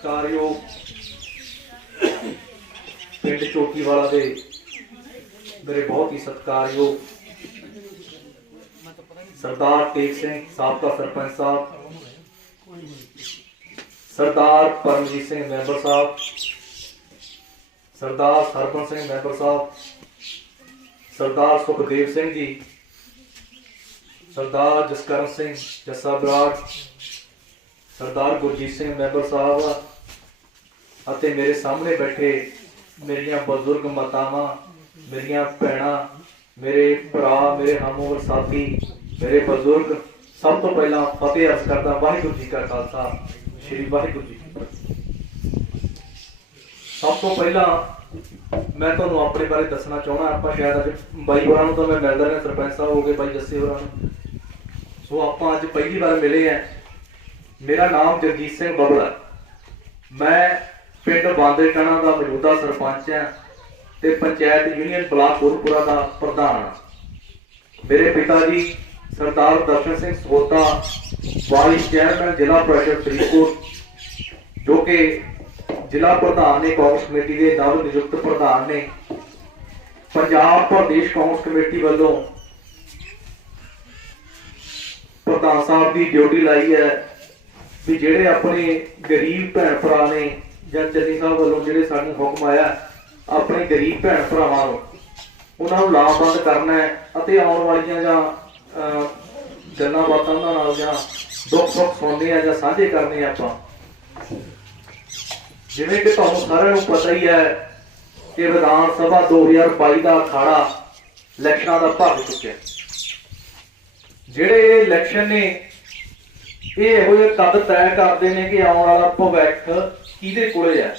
सत्कारयोग पिंड चोटीवाला दे मेरे बहुत ही सत्कारयोग सरदार टेक सिंह साबका सरपंच साहब, सरदार परमजीत सिंह मैंबर साहब, सरदार सरपंच सिंह मैंबर साहब, सरदार सुखदेव सिंह जी, सरदार जसकरण सिंह जस्सा बराड़, सरदार गुरजीत सिंह मैंबर साहब ਅਤੇ मेरे सामने बैठे मेरिया बजुर्ग मातावां, मेरिया भैणां, मेरे भरा, मेरे हमउम्र साथी, मेरे बजुर्ग, सब तो पहला फतेह अर्ज करदा वाहिगुरू जी का खालसा श्री वाहिगुरू जी की फतेह। सब तो पहला मैं तुहानूं अपने बारे दसना चाहना। आपां शायद अज बाई होरां नूं तां मैं मिलदा रहा, सरपंच साहब हो गए, बाई जस्से होरां नूं, सो आपां अज पहली बार मिले हैं। मेरा नाम जगजीत सिंह बबल है, मैं पिंड बांदे टाणा का मौजूदा सरपंच है ते पंचायत यूनियन ब्लाक कोटपुरा का प्रधान। मेरे पिता जी सरदार दर्शन सिंह सोता वाइस चेयरमैन जिला परिषद फरीदकोट, जो कि जिला प्रधान ने कांग्रेस कमेटी के नव नियुक्त प्रधान ने। पंजाब प्रदेश कांग्रेस कमेटी वालों प्रधान साहब की ड्यूटी लाई है भी जेडे अपने गरीब भैन भरा ने ਜਾਂ ਚੰਨੀ ਸਾਹਿਬ ਵੱਲੋਂ ਜਿਹੜੇ ਸਾਨੂੰ ਹੁਕਮ ਆਇਆ ਆਪਣੇ ਗਰੀਬ ਭੈਣ ਭਰਾਵਾਂ ਨੂੰ ਉਹਨਾਂ ਨੂੰ ਲਾਭਬੰਦ ਕਰਨਾ ਹੈ ਅਤੇ ਆਉਣ ਵਾਲੀਆਂ ਜਾਂ ਗੱਲਾਂ ਬਾਤਾਂ ਉਹਨਾਂ ਨਾਲ ਜਾਂ ਦੁੱਖ ਸੁੱਖ ਸੁਣਨੇ ਆ ਜਾਂ ਸਾਂਝੇ ਕਰਨੇ ਆ ਆਪਾਂ। ਜਿਵੇਂ ਕਿ ਤੁਹਾਨੂੰ ਸਾਰਿਆਂ ਨੂੰ ਪਤਾ ਹੀ ਹੈ ਕਿ ਵਿਧਾਨ ਸਭਾ 2022 ਦਾ ਅਖਾੜਾ ਇਲੈਕਸ਼ਨਾਂ ਦਾ ਭੱਜ ਚੁੱਕਿਆ। ਜਿਹੜੇ ਇਲੈਕਸ਼ਨ ਨੇ ਇਹ ਇਹੋ ਜਿਹੇ ਕਦ ਤੈਅ ਕਰਦੇ ਨੇ ਕਿ ਆਉਣ ਵਾਲਾ ਭਵਿੱਖ ਕਿਹਦੇ ਕੋਲੇ ਹੈ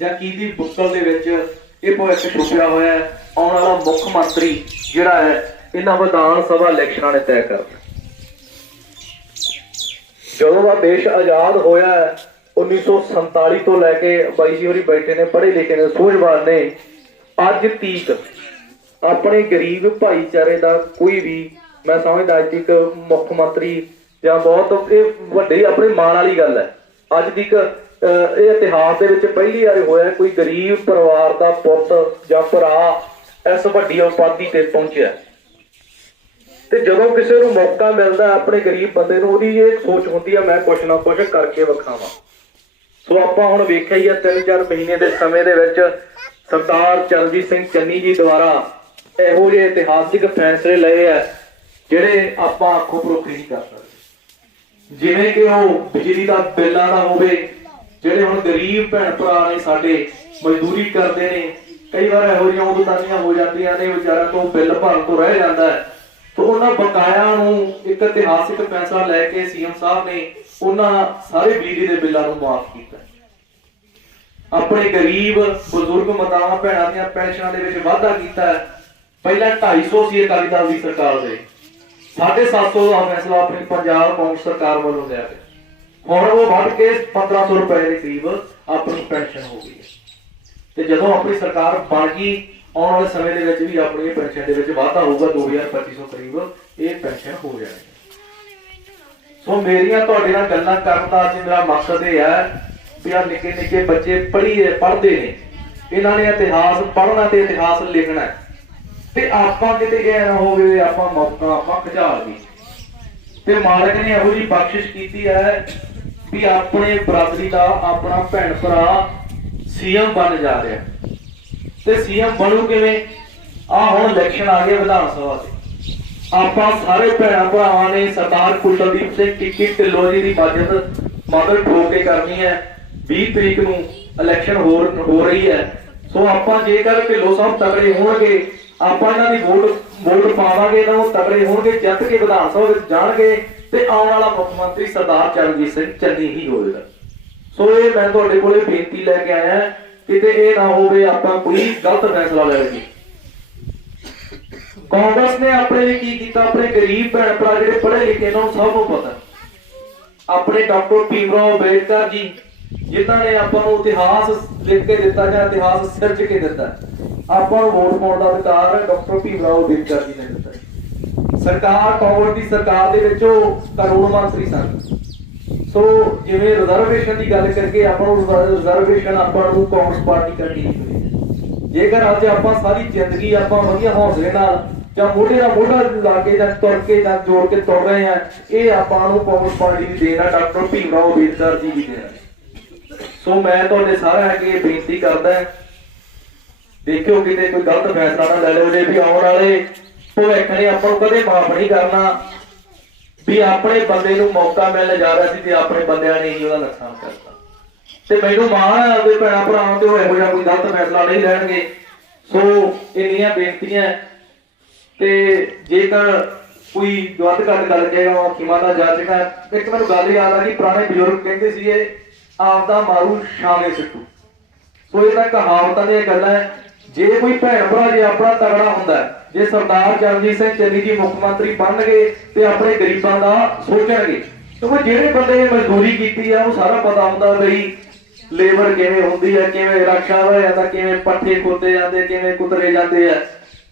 ਜਾਂ ਕਿਹਦੀ ਬੁੱਕਲ ਦੇ ਵਿੱਚ ਇਹ ਭਵਿੱਖ ਛੁਪਿਆ ਹੋਇਆ ਹੈ। ਆਉਣ ਵਾਲਾ ਮੁੱਖ ਮੰਤਰੀ ਜਿਹੜਾ ਹੈ ਇਹਨਾਂ ਵਿਧਾਨ ਸਭਾ ਇਲੈਕਸ਼ਨਾਂ ਨੇ ਤੈਅ ਕਰਨਾ। ਜਦੋਂ ਦਾ ਦੇਸ਼ ਆਜ਼ਾਦ ਹੋਇਆ 1947 ਤੋਂ ਲੈ ਕੇ ਬਾਈ ਜੀ ਹੋਰੀ ਬੈਠੇ ਨੇ, ਪੜ੍ਹੇ ਲਿਖੇ ਨੇ, ਸੂਝਵਾਨ ਨੇ, ਅੱਜ ਤੀਕ ਆਪਣੇ ਗਰੀਬ ਭਾਈਚਾਰੇ ਦਾ ਕੋਈ ਵੀ ਮੈਂ ਸਮਝਦਾ ਅੱਜ ਤੀਕ ਮੁੱਖ ਮੰਤਰੀ ਜਾਂ ਬਹੁਤ ਇਹ ਵੱਡੀ ਆਪਣੇ ਮਾਣ ਵਾਲੀ ਗੱਲ ਹੈ। ਅੱਜ ਤੀਕ ਇਹ ਇਤਿਹਾਸ ਦੇ ਵਿੱਚ ਪਹਿਲੀ ਵਾਰ ਹੋਇਆ ਕੋਈ ਗਰੀਬ ਪਰਿਵਾਰ ਦਾ ਪੁੱਤ ਜਾਂ ਭਰਾ ਇਸ ਵੱਡੀ ਉਪਾਧੀ ਤੇ ਪਹੁੰਚਿਆ। ਤੇ ਜਦੋਂ ਕਿਸੇ ਨੂੰ ਮੌਕਾ ਮਿਲਦਾ ਆਪਣੇ ਗਰੀਬ ਬੰਦੇ ਨੂੰ ਉਹਦੀ ਇਹ ਸੋਚ ਹੁੰਦੀ ਆ ਮੈਂ ਕੁਛ ਨਾ ਕੁਛ ਕਰਕੇ ਵਿਖਾਵਾਂ। ਸੋ ਆਪਾਂ ਹੁਣ ਵੇਖਿਆ ਹੀ ਆ 3-4 ਮਹੀਨੇ ਦੇ ਸਮੇਂ ਦੇ ਵਿੱਚ ਸਰਦਾਰ ਚਰਨਜੀਤ ਸਿੰਘ ਚੰਨੀ ਜੀ ਦੁਆਰਾ ਇਹੋ ਜਿਹੇ ਇਤਿਹਾਸਿਕ ਫੈਸਲੇ ਲਏ ਆ ਜਿਹੜੇ ਆਪਾਂ ਅੱਖੋਂ ਪਰੋਖੇ ਨਹੀਂ ਕਰ ਸਕਦੇ। ਜਿਵੇਂ ਕਿ ਉਹ ਬਿਜਲੀ ਦਾ ਬਿੱਲਾਂ ਦਾ ਹੋਵੇ, ਜਿਹੜੇ ਹੁਣ ਗਰੀਬ ਭੈਣ ਭਰਾ ਨੇ ਸਾਡੇ ਮਜ਼ਦੂਰੀ ਕਰਦੇ ਨੇ, ਕਈ ਵਾਰ ਇਹੋ ਜਿਹੀਆਂ ਉਦਤਾਨੀਆਂ ਹੋ ਜਾਂਦੀਆਂ ਨੇ ਵਿਚਾਰਿਆਂ ਤੋਂ ਬਿੱਲ ਭਰਨ ਤੋਂ ਰਹਿ ਜਾਂਦਾ ਹੈ, ਤਾਂ ਉਹਨਾਂ ਬਕਾਇਆ ਨੂੰ ਇੱਕ ਇਤਿਹਾਸਿਕ ਫੈਸਲਾ ਲੈ ਕੇ ਸੀਐਮ ਸਾਹਿਬ ਨੇ ਉਹਨਾਂ ਸਾਰੇ ਬਿਜਲੀ ਦੇ ਬਿੱਲਾਂ ਨੂੰ ਮਾਫ ਕੀਤਾ। ਆਪਣੇ ਗਰੀਬ ਬਜ਼ੁਰਗ ਮਾਤਾਵਾਂ ਭੈਣਾਂ ਦੀਆਂ ਪੈਨਸ਼ਨਾਂ ਦੇ ਵਿੱਚ ਵਾਧਾ ਕੀਤਾ। ਪਹਿਲਾਂ 250 ਸੀ ਅਕਾਲੀ ਦਲ ਦੀ ਸਰਕਾਰ ਦੇ, 750 ਦਾ ਫੈਸਲਾ ਆਪਣੀ ਪੰਜਾਬ ਕਾਂਗਰਸ ਸਰਕਾਰ ਵੱਲੋਂ ਲਿਆ ਗਿਆ। ਹੁਣ ਉਹ ਵੱਧ ਕੇ 1500 ਰੁਪਏ ਦੇ ਕਰੀਬ ਆਪਣੀ ਪੈਨਸ਼ਨ ਹੋ ਗਈ ਹੈ। ਤੇ ਜਦੋਂ ਆਪਣੀ ਸਰਕਾਰ ਬਣ ਗਈ ਆਉਣ ਵਾਲੇ ਸਮੇਂ ਦੇ ਵਿੱਚ ਵੀ ਆਪਣੀ ਪੈਨਸ਼ਨ ਦੇ ਵਿੱਚ ਵਾਧਾ ਹੋਊਗਾ, 2250 ਕਰੀਬ ਇਹ ਪੈਨਸ਼ਨ ਹੋ ਜਾਣੀ। ਸੋ ਮੇਰੀਆਂ ਤੁਹਾਡੇ ਨਾਲ ਗੱਲਾਂ ਕਰਨ ਦਾ ਅੱਜ ਮੇਰਾ ਮਕਸਦ ਇਹ ਹੈ ਵੀ ਆ ਨਿੱਕੇ ਨਿੱਕੇ ਬੱਚੇ ਪੜ੍ਹਦੇ ਨੇ, ਇਹਨਾਂ ਨੇ ਇਤਿਹਾਸ ਪੜ੍ਹਨਾ ਤੇ ਇਤਿਹਾਸ ਲਿਖਣਾ ਤੇ ਆਪਾਂ ਕਿਤੇ ਇਹ ਨਾ ਹੋਵੇ ਆਪਾਂ ਮੌਕਾ ਆਪਾਂ ਖਿਚਾ ਲਈਏ। ਤੇ ਮਾਲਕ ਨੇ ਇਹੋ ਜਿਹੀ ਬਖਸ਼ਿਸ਼ ਕੀਤੀ ਹੈ ਵੀ ਆਪਣੇ ਬਰਾਦਰੀ ਦਾ ਆਪਣਾ ਭੈਣ ਭਰਾ ਸੀਐਮ ਬਣ ਜਾ ਰਿਹਾ। ਤੇ ਸੀਐਮ ਬਣੂ ਕਿਵੇਂ? ਆ ਹੁਣ ਇਲੈਕਸ਼ਨ ਆ ਗਿਆ ਵਿਧਾਨ ਸਭਾ ਦੇ, ਆਪਾਂ ਸਾਰੇ ਭੈਣਾਂ ਭਰਾਵਾਂ ਨੇ ਸਰਦਾਰ ਕੁਲਦੀਪ ਸਿੰਘ ਕਿੱਕੀ ਢਿੱਲੋਂ ਜੀ ਦੀ ਮਦਦ ਠੋਕ ਕੇ ਕਰਨੀ ਹੈ। 20 ਤਰੀਕ ਨੂੰ ਇਲੈਕਸ਼ਨ ਹੋ ਰਹੀ ਹੈ। ਸੋ ਆਪਾਂ ਜੇਕਰ ਢਿੱਲੋਂ ਸਾਹਿਬ ਤਗੜੇ ਹੋਣਗੇ ਆਪਾਂ ਇਹਨਾਂ ਦੀ ਵੋਟ ਪਾਵਾਂਗੇ, ਇਹਨਾਂ ਨੂੰ ਤਗੜੇ ਹੋਣਗੇ, ਜਿੱਤ ਕੇ ਵਿਧਾਨ ਸਭਾ ਵਿੱਚ ਜਾਣਗੇ ਤੇ ਆਉਣ ਵਾਲਾ ਮੁੱਖ ਮੰਤਰੀ ਸਰਦਾਰ ਚਰਨਜੀਤ ਸਿੰਘ ਚੰਨੀ ਹੀ ਹੋਵੇਗਾ। ਸੋ ਇਹ ਮੈਂ ਤੁਹਾਡੇ ਕੋਲੇ ਬੇਨਤੀ ਲੈ ਕੇ ਆਇਆ, ਕਿਤੇ ਇਹ ਨਾ ਹੋਵੇ ਆਪਾਂ ਕੋਈ ਗਲਤ ਫੈਸਲਾ ਲੈ ਲਈਏ। ਕਾਂਗਰਸ ਨੇ ਆਪਣੇ ਲਈ ਕੀ ਕੀਤਾ? ਆਪਣੇ ਗਰੀਬ ਭੈਣ ਭਰਾ ਜਿਹੜੇ ਪੜ੍ਹੇ ਲਿਖੇ ਇਹਨਾਂ ਨੂੰ ਸਭ ਨੂੰ ਪਤਾ, ਆਪਣੇ ਡਾਕਟਰ ਭੀਮਰਾਓ ਅੰਬੇਡਕਰ ਜੀ ਜਿਨ੍ਹਾਂ ਨੇ ਆਪਾਂ ਨੂੰ ਇਤਿਹਾਸ ਲਿਖ ਕੇ ਦਿੱਤਾ ਜਾਂ ਇਤਿਹਾਸ ਸਿਰਜ ਕੇ ਦਿੱਤਾ, ਆਪਾਂ ਨੂੰ ਵੋਟ ਪਾਉਣ ਦਾ ਅਧਿਕਾਰ ਡਾਕਟਰ ਭੀਮਰਾਓ ਅੰਬੇਡਕਰ ਜੀ ਨੇ ਦਿੱਤਾ। ਸਰਕਾਰ ਕਾਂਗਰਸ ਦੀ ਸਰਕਾਰ ਦੇ ਵਿੱਚ ਉਹ ਕਾਨੂੰਨ ਮੰਤਰੀ ਸਨ। ਸੋ ਜਿਵੇਂ ਰਿਜ਼ਰਵੇਸ਼ਨ ਦੀ ਗੱਲ ਕਰਕੇ ਆਪਾਂ ਨੂੰ ਰਿਜ਼ਰਵੇਸ਼ਨ ਆਪਾਂ ਨੂੰ ਕਾਂਗਰਸ ਪਾਰਟੀ ਕਰਨੀ ਚਾਹੀਦੀ। ਜੇਕਰ ਅੱਜ ਆਪਾਂ ਸਾਰੀ ਜ਼ਿੰਦਗੀ ਆਪਾਂ ਵਧੀਆ ਹੌਸਲੇ ਨਾਲ ਜਾਂ ਮੋਢੇ ਨਾਲ ਮੋਢਾ ਲਾ ਕੇ ਜਾਂ ਤੁਰ ਕੇ ਜਾਂ ਜੋੜ ਕੇ ਤੁਰ ਰਹੇ ਆ, ਇਹ ਆਪਾਂ ਨੂੰ ਕਾਂਗਰਸ ਪਾਰਟੀ ਦੀ ਦੇਣ ਆ, ਡਾਕਟਰ ਭੀਮ ਰਾਓ ਅੰਬੇਦਕਰ ਜੀ ਦੀ ਦੇਣ। ਸੋ ਮੈਂ ਤੁਹਾਡੇ ਸਾਰਿਆਂ ਅੱਗੇ ਬੇਨਤੀ ਕਰਦਾ, ਦੇਖਿਓ ਕਿਤੇ ਕੋਈ ਗਲਤ ਫੈਸਲਾ ਨਾ ਲੈ ਲਿਓ ਜੇ ਵੀ ਆਉਣ ਵਾਲੇ ਭਵਿੱਖ ਨੇ ਆਪਾਂ ਨੂੰ ਕਦੇ ਮਾਫ ਨਹੀਂ ਕਰਨਾ ਵੀ ਆਪਣੇ ਬੰਦੇ ਨੂੰ ਮੌਕਾ ਮਿਲਣ ਜਾ ਰਿਹਾ ਸੀ ਤੇ ਆਪਣੇ ਬੰਦਿਆਂ ਨੇ ਹੀ ਉਹਦਾ ਨੁਕਸਾਨ ਕਰਤਾ। ਤੇ ਮੈਨੂੰ ਮਾਣ ਹੈ ਵੀ ਭੈਣਾਂ ਭਰਾਵਾਂ ਤੇ ਉਹ ਇਹੋ ਜਿਹਾ ਕੋਈ ਗਲਤ ਫੈਸਲਾ ਨਹੀਂ ਲੈਣਗੇ। ਸੋ ਇੰਨੀਆਂ ਬੇਨਤੀਆਂ, ਤੇ ਜੇਕਰ ਕੋਈ ਵੱਧ ਘੱਟ ਗੱਲ ਕਹੇਗਾ ਖਿਮਾ ਦਾ ਜਾਚਕ ਹੈ। ਇੱਕ ਮੈਨੂੰ ਗੱਲ ਯਾਦ ਆ ਗਈ, ਪੁਰਾਣੇ ਬਜ਼ੁਰਗ ਕਹਿੰਦੇ ਸੀਗੇ ਆਪਦਾ ਮਾਰੂ ਛਾਵੇਂ ਸਿੱਟੂ। ਸੋ ਇਹ ਤਾਂ ਕਹਾਵਤਾਂ ਦੀਆਂ ਗੱਲਾਂ ਹੈ। ਜੇ ਕੋਈ ਭੈਣ ਭਰਾ ਜੇ ਆਪਣਾ ਤਗੜਾ ਹੁੰਦਾ, ਜੇ ਸਰਦਾਰ ਚਰਨਜੀਤ ਸਿੰਘ ਚੰਨੀ ਜੀ ਮੁੱਖ ਮੰਤਰੀ ਬਣਨਗੇ ਤੇ ਆਪਣੇ ਗਰੀਬਾਂ ਦਾ ਸੋਚਣਗੇ, ਕਿਉਂਕਿ ਜਿਹੜੇ ਬੰਦੇ ਨੇ ਮਜ਼ਦੂਰੀ ਕੀਤੀ ਆ ਉਹਨੂੰ ਸਾਰਾ ਪਤਾ ਹੁੰਦਾ ਬਈ ਲੇਬਰ ਕਿਵੇਂ ਹੁੰਦੀ ਹੈ, ਕਿਵੇਂ ਰਕਸ਼ਾ ਹੋਇਆ ਜਾਂਦਾ, ਕਿਵੇਂ ਪੱਠੇ ਖੋਤੇ ਜਾਂਦੇ, ਕਿਵੇਂ ਕੁਤਰੇ ਜਾਂਦੇ ਆ,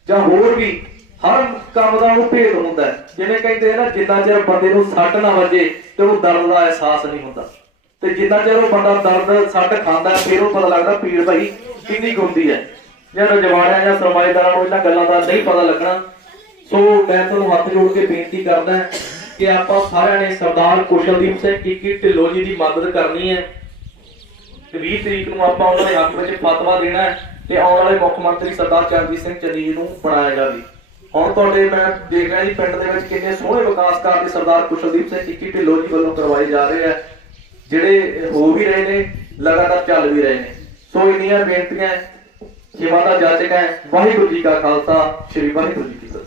ਜਾਂ ਹੋਰ ਵੀ ਹਰ ਕੰਮ ਦਾ ਉਹਨੂੰ ਭੇਦ ਹੁੰਦਾ। ਜਿਵੇਂ ਕਹਿੰਦੇ ਨਾ, ਜਿੰਨਾ ਚਿਰ ਬੰਦੇ ਨੂੰ ਸੱਟ ਨਾ ਵੱਜੇ ਤੇ ਉਹਨੂੰ ਦਰਦ ਦਾ ਅਹਿਸਾਸ ਨਹੀਂ ਹੁੰਦਾ, ਤੇ ਜਿੰਨਾ ਚਿਰ ਉਹ ਬੰਦਾ ਦਰਦ ਸੱਟ ਖਾਂਦਾ ਫਿਰ ਉਹ ਪਤਾ ਲੱਗਦਾ ਪੀੜ ਭਾਈ ਕਿੰਨੀ ਕੁ ਹੁੰਦੀ ਹੈ। ਜਾਂ ਰਜਵਾੜਿਆਂ ਜਾਂ ਸਰਮਾਏਦਾਰਾਂ ਨੂੰ ਇਹਨਾਂ ਗੱਲਾਂ ਦਾ ਨਹੀਂ ਪਤਾ ਲੱਗਣਾ। ਸੋ ਮੈਂ ਤੁਹਾਨੂੰ ਹੱਥ ਜੋੜ ਕੇ ਬੇਨਤੀ ਕਰਦਾ ਕਿ ਆਪਾਂ ਸਾਰਿਆਂ ਨੇ ਸਰਦਾਰ ਕੁਸ਼ਲਦੀਪ ਸਿੰਘ ਕਿੱਕੀ ਢਿੱਲੋਂ ਜੀ ਦੀ ਮਦਦ ਕਰਨੀ ਹੈ। 20 ਤਰੀਕ ਨੂੰ ਆਪਾਂ ਉਹਨਾਂ ਦੇ ਹੱਕ ਵਿੱਚ ਫਤਵਾ ਦੇਣਾ ਹੈ ਤੇ ਆਉਣ ਵਾਲੇ ਮੁੱਖ ਮੰਤਰੀ ਸਰਦਾਰ ਚਰਨਜੀਤ ਸਿੰਘ ਚੰਨੀ ਜੀ ਨੂੰ ਬਣਾਇਆ ਜਾਵੇ। ਹੁਣ ਤੁਹਾਡੇ ਮੈਂ ਦੇਖ ਰਿਹਾ ਜੀ ਪਿੰਡ ਦੇ ਵਿੱਚ ਕਿੰਨੇ ਸੋਹਣੇ ਵਿਕਾਸ ਕਾਰਜ ਸਰਦਾਰ ਕੁਸ਼ਲਦੀਪ ਸਿੰਘ ਕਿੱਕੀ ਢਿੱਲੋਂ ਜੀ ਵੱਲੋਂ ਕਰਵਾਏ ਜਾ ਰਹੇ ਆ, ਜਿਹੜੇ ਹੋ ਵੀ ਰਹੇ ਨੇ, ਲਗਾਤਾਰ ਚੱਲ ਵੀ ਰਹੇ ਨੇ। ਸੋ ਇੰਨੀਆਂ ਬੇਨਤੀਆਂ, ਖਿਮਾ ਦਾ ਜਾਚਕ ਹੈ। ਵਾਹਿਗੁਰੂ ਜੀ ਕਾ ਖਾਲਸਾ, ਸ੍ਰੀ ਵਾਹਿਗੁਰੂ ਜੀ ਕੀ ਫਤਿਹ।